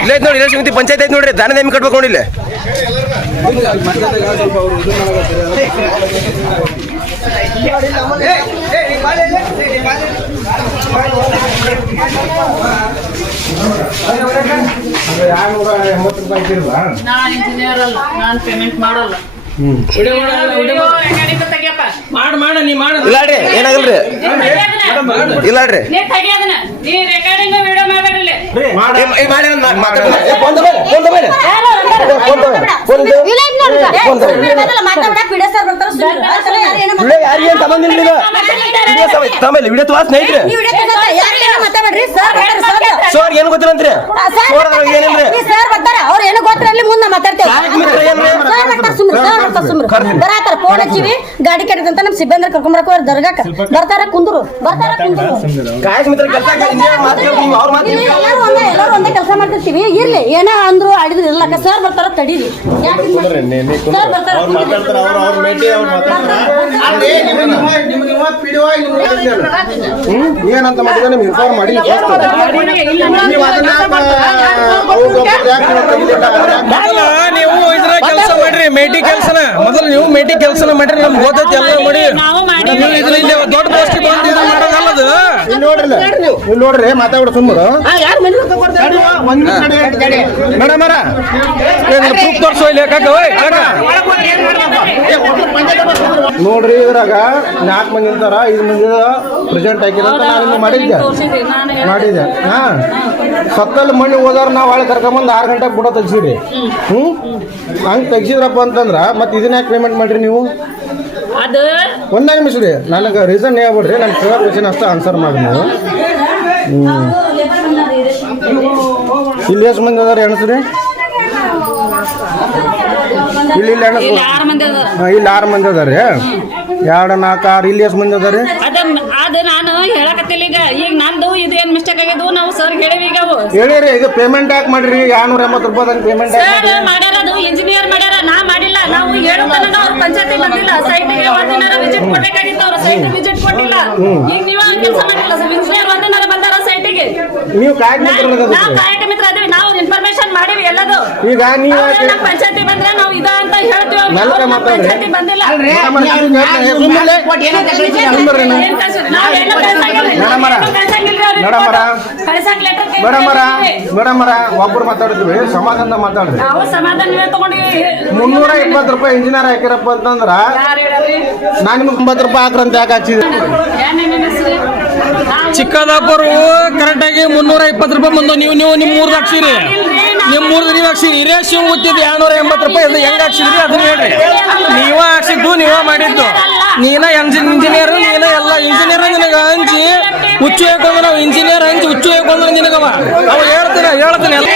ಇಲ್ಲ ನೋಡಿ ನೋಡಿ ಇಲೆಕ್ಷನ್ ಪಂಚಾಯತ್ ಐತೆ ನೋಡ್ರಿ ದಾನ ನೇಮಿ ಕಟ್ಬೇಕು ನೋಡಿ ಇಲ್ಲಿ. ನಾನ್ ಇಂಜಿನಿಯರ್ ಅಲ್ಲ ನಾನು ಪೇಮೆಂಟ್ ಮಾಡಲ್ಲ. ಮಾಡ್ ಮಾಡ ನೀ ಮಾಡ. ಇಲ್ಲಾಡ್ರಿ ಏನಾಗಲ್ರಿ? ತಗೊಳ್ಳಿ. ವಿಡಿಯೋ ಯಾರಿಗೆ ಇಲ್ಲ ಇದು. ವಿಡಿಯೋ ತುಂಬ ತಗೊಳ್ಳಿ, ಸರ್ ಏನು ಗೊತ್ತಿಲ್ಲಂತ್ರಿ ಸೋರ್ ಅದ್ರಾಗ ಏನಿಲ್ರಿ? ಅವ್ರ ಏನು ಗೊತ್ತಿರಲಿ ಮುಂದೆ ಮಾತಾಡ್ತೇವೆ ಬರ್ತಾರ ಫೋನ್ ಹಚ್ಚಿವಿ. ಗಾಡಿ ಕೆಟ್ಟದಂತ ನಮ್ ಸಿಬ್ಬಂದಿ ಕರ್ಕೊಂಬರಕ್ ದರ್ಗಾಕ. ಬರ್ತಾರ ಕುಂದ್ರು. ಬರ್ತಾರ ಕುಂದ್ರು. ಎಲ್ಲರೂ ಒಂದೇ ಎಲ್ಲರೂ ಒಂದೇ ಕೆಲಸ ಮಾಡ್ತಿರ್ತೀವಿ? ಇರ್ಲಿ ಏನೋ ಅಂದ್ರು ಆಡಿದ್ರು ಇರ್ಲಕ್ಕ. ಸರ್ ಬರ್ತಾರ ತಡೀರಿ? ಸರ್ ಬರ್ತಾರ ಏನಂತ ಮಾಡಿದ್ರೆ ನಿಮ್ಗೆ ಇನ್ಫಾರ್ಮ್ ಮಾಡಿ ನೀವು ಇದ್ರ ಕೆಲಸ ಮಾಡ್ರಿ ಮೇಟಿ ಕೆಲಸನ ಮೊದಲು ನೀವು ಮೇಟಿ ಕೆಲಸನ ಮಾಡ್ರಿ ನಮ್ಗೆ ಗೊತ್ತೈತಿ ಎಲ್ಲ ಮಾಡಿ ನಾವು ಮಾಡಿ ನೀವು ಇದ್ರ ಇಲ್ಲಿ ದೊಡ್ಡ ಪೋಸ್ಟ್ ಬಂದು ಇದು ಮಾಡೋದಲ್ಲದ ಇಲ್ಲಿ ನೋಡ್ರಿ ಇಲ್ಲಿ ನೋಡ್ರಿ ಮಾತಾಡ ಸುಮ್ಮರು ಮೇಡಮ್ ಪ್ರೂಫ್ ತೋರ್ಸೋ ಇಲ್ಲಿ ನೋಡ್ರಿ ಇದ್ರಾಗ ನಾಲ್ಕು ಮಂದಿ ಅಂತಾರ ಐದು ಮಂದಿ ಪ್ರೆಸೆಂಟ್ ಹಾಕಿರ ನಾನು ಮಾಡಿದ್ದೆ. ಮಾಡಿದ್ದೆ. ಹಾ. ಸತ್ತಲ್ಲಿ ಮಣ್ಣು ಹೋದಾರ ನಾವು ಒಳಗೆ ಕರ್ಕೊಂಬಂದು ಆರು ಗಂಟೆಗೆ ಬುಡ ತೆಗ್ಸಿರಿ. ಹ್ಞೂ ಹಂಗೆ ತೆಗ್ಸಿದ್ರಪ್ಪ ಅಂತಂದ್ರ ಮತ್ತೆ ಇದನ್ನ ಯಾಕೆ ಪೇಮೆಂಟ್ ಮಾಡ್ರಿ ನೀವು? ಒಂದೇ ನಿಮಿಷ ರೀ ನನಗೆ ರೀಸನ್ ಹೇಳ್ಬಿಡ್ರಿ ನನ್ನ ಕೇಳೋ ಕ್ವಶನ್ ಅಷ್ಟೇ ಆನ್ಸರ್ ಮಾಡಿ ನೀವು. ಇಲ್ಲಿ ಎಷ್ಟು ಮಂದಿ ಅದಾರ ಎಣಸ್ರಿ ಇಲ್ಲಿ ಇಲ್ಲಿ ಎಣಸ್ ಇಲ್ಲಿ ಆರು ಮಂದಿ ಅದಾರ. ಎರಡು ನಾಲ್ಕು ಆರು ಇಲ್ಲಿ ಎಷ್ಟು ಮಂದಿ ಅದಾರ? ಅದು ನಾನು ಹೇಳಕತ್ತಿಲ್ಲ ಈಗ. ಈಗ ನಂದು ಇದು ಏನ್ ಮಿಸ್ಟೇಕ್ ಆಗಿದ್ವು? ನಾವು ಸರ್ ಹೇಳಿವಿ ಈಗ ಅವು. ಹೇಳಿರಿ ಇದು ಪೇಮೆಂಟ್ ಯಾಕೆ ಮಾಡ್ರಿ? ಎರಡ್ನೂರ ಎಂಬತ್ತು ರೂಪಾಯಿ ಪೇಮೆಂಟ್ ಯಾಕೆ ಸರ್ ಮಾಡ್ರಿ? ಮಾಡ್ಯಾರ ಅದು ಇಂಜಿನಿಯರ್ ಮಾಡ್ಯಾರ. ನಾ ಮಾಡಿಲ್ಲ. ನಾವು ಹೇಳುತ್ತಾನ ಅವ್ರ ಪಂಚಾಯತಿ ಬಂದಿಲ್ಲ. ಸೈಟಿಗೆ ಒಂದಿನಾರ ವಿಸಿಟ್ ಕೊಡ್ಬೇಕಾಗಿತ್ತು ಅವ್ರ. ಸೈಟ್ ವಿಸಿಟ್ ಕೊಟ್ಟಿಲ್ಲ. ಈಗ ನೀವು ಕೆಲಸ ಮಾಡಿಲ್ಲ. ಸರ್ ಇಂಜಿನಿಯರ್ ಒಂದಿನಾರ ಬಂದಾರ. ನೀವು ಕಾಯಕ ನಾವು ಕಾಯಕ ಮಿತ್ರ ಅದೀವಿ. ನಾವು ಇನ್ಫಾರ್ಮೇಶನ್ ಮಾಡಿವಿ ಎಲ್ಲದು. ಈಗ ನೀವು ನಮ್ಮ ಪಂಚಾಯತಿ ಬಂದ್ರೆ ನಾವು ಇದ ಅಂತ ಹೇಳ್ತೀವಿ. ಪಂಚಾಯತಿ ಬಂದಿಲ್ಲ. ಮೇಡಮರ, ಮೇಡಮರ, ಒಬ್ರು ಮಾತಾಡ್ತೀವಿ ಸಮಾಧಾನ ಮಾತಾಡ್ರಿ. ನಾವು ಸಮಾಧಾನ ತಗೊಂಡಿವಿ. ಮುನ್ನೂರ ಇಪ್ಪತ್ತು ರೂಪಾಯಿ ಇಂಜಿನಿಯರ್ ಹಾಕಿರಪ್ಪ ಅಂತಂದ್ರ ನಾನು ನಿಮ್ಗೆ ಒಂಬತ್ತು ರೂಪಾಯಿ ಹಾಕ್ರಂತ ಯಾಕೆ ಹಚ್ಚಿದ್ರಿ ಏನ್ ಕರೆಕ್ಟಾಗಿ ಮುನ್ನೂರ ಇಪ್ಪತ್ತು ರೂಪಾಯಿ ಬಂದು ನೀವು ನೀವು ನಿಮ್ಮ ಮೂರ್ದು ಹಾಕ್ಸಿರಿ. ನಿಮ್ಮ ಮೂರ್ದು ನೀವು ಹಾಕ್ಸಿರಿ. ಹಿರೇ ಶಿವ್ ಗೊತ್ತಿದ್ದು ಎರಡ್ನೂರ ಎಂಬತ್ತು ರೂಪಾಯಿ ಅದು ಹೆಂಗ್ ಹಾಕ್ಸಿದ್ರಿ ಅದನ್ನ ಹೇಳಿ ನೀವ ಹಾಕ್ಸಿದ್ದು, ನೀವ ಮಾಡಿದ್ದು. ನೀನ ಇಂಜಿನಿಯರ್ ನೀನ ಎಲ್ಲ ಇಂಜಿನಿಯರ್ ನಿನಗ ಹಂಚಿ, ಹುಚ್ಚು ಹೇಳ್ಕೊಂಡ್ರೆ ನಾವು ಇಂಜಿನಿಯರ್ ಹಂಚಿ, ಹುಚ್ಚು ಹೇಳ್ಕೊಂಡ್ರೆ ನಿನಗವ. ಅವ ಹೇಳ್ತೀನಿ ಹೇಳ್ತೀನಿ ಎಲ್ಲ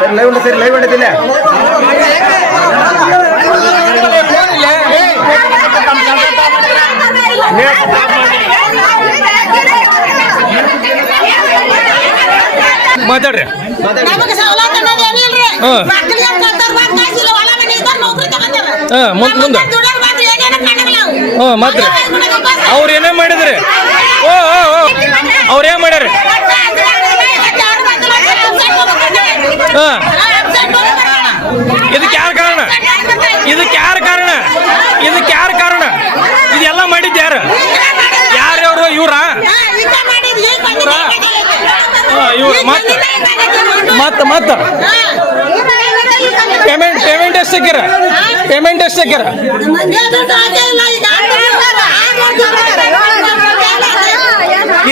ಸರಿ ಲೈವ್ ಉಂಟು ಸರಿ ಲೈವ್ ಉಂಟಿಲ್ಲ ಮಾತಾಡ್ರಿ ನಮಗೆ ಸವಲತ್ತು ಅನ್ನೋದು ಏನಿಲ್ರಿ. ಹಾ. ಮಕ್ಳಿಗೆ ಕಲ್ತವ್ರು ಬಂದ್ ಕಾಸಿಲ್ಲ, ಹೊಲ ಮನೆ ಇದ್ದವ್ರು ನೌಕರಿ ತಗೊಂತಾರ. ಹಾ, ಮುಂದ್- ಮುಂದೆ. ನಮ್ಮನ್ನ ದುಡಿಯೋರು ಬಂದು ಏನೇನೋ ಲೈವ್ ಮಾಡಿದ್ದಿಲ್ಲ? ಮಾತಾಡ್ರಿ. ಹಾಂ. ಮುಂದೆ ಹಾಂ ಮಾತ್ರ. ಅವ್ರು ಏನೇ ಮಾಡಿದ್ರಿ? ಓ ಓ ಓ. ಅವ್ರು ಏನು ಮಾಡ್ಯಾರ ಮತ್ತೆ ಇದಕ್ಕೆ ಯಾರು ಕಾರಣ? ಇದಕ್ಕೆ ಯಾರು ಕಾರಣ? ಇದಕ್ಕೆ ಯಾರು ಕಾರಣ? ಇದೆಲ್ಲ ಮಾಡಿದ್ದು ಯಾರು? ಯಾರ್ಯಾರು ಇವ್ರ? ಇವ್ರ? ಮತ್ತೆ ಮತ್ತೆ ಮತ್ತೆ ಪೇಮೆಂಟ್ ಪೇಮೆಂಟ್ ಎಷ್ಟು ಸಿಕ್ಕಿರ? ಪೇಮೆಂಟ್ ಎಷ್ಟು ಸಿಕ್ಕಿರ?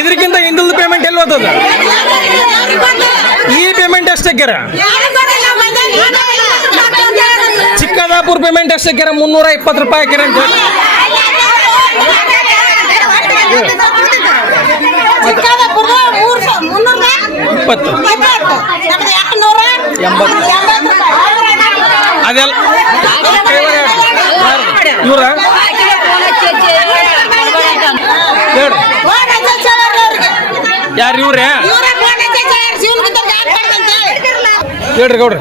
ಇದಕ್ಕಿಂತ ಹಿಂದಿಲ್ದ ಪೇಮೆಂಟ್ ಎಲ್ಲಿ ಹೋದ ಈ ಪೇಮೆಂಟ್ ಎಷ್ಟು ಸಿಕ್ಕಿರ? ಚಿಕ್ಕದಾಪುರ ಪೇಮೆಂಟ್ ಎಷ್ಟು ಹಾಕ್ಯಾರ ಮುನ್ನೂರ ಇಪ್ಪತ್ತು ರೂಪಾಯಿ ಅಂತ ಹೇಳಿ. ಇಪ್ಪತ್ತು. ಅದೆಲ್ಲ ನೂರ ಯಾರು ಇವ್ರೇ? ಹೇಳ್ರಿ ಗೌಡ್ರಿ.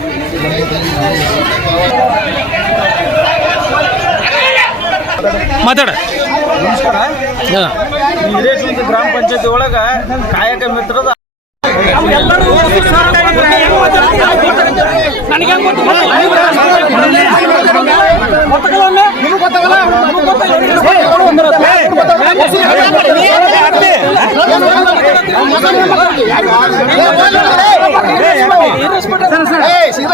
ಮಾತಾಡ. ಗ್ರಾಮ ಪಂಚಾಯತಿ ಒಳಗ ಕಾಯಕ ಮಿತ್ರದ ನನಗೆ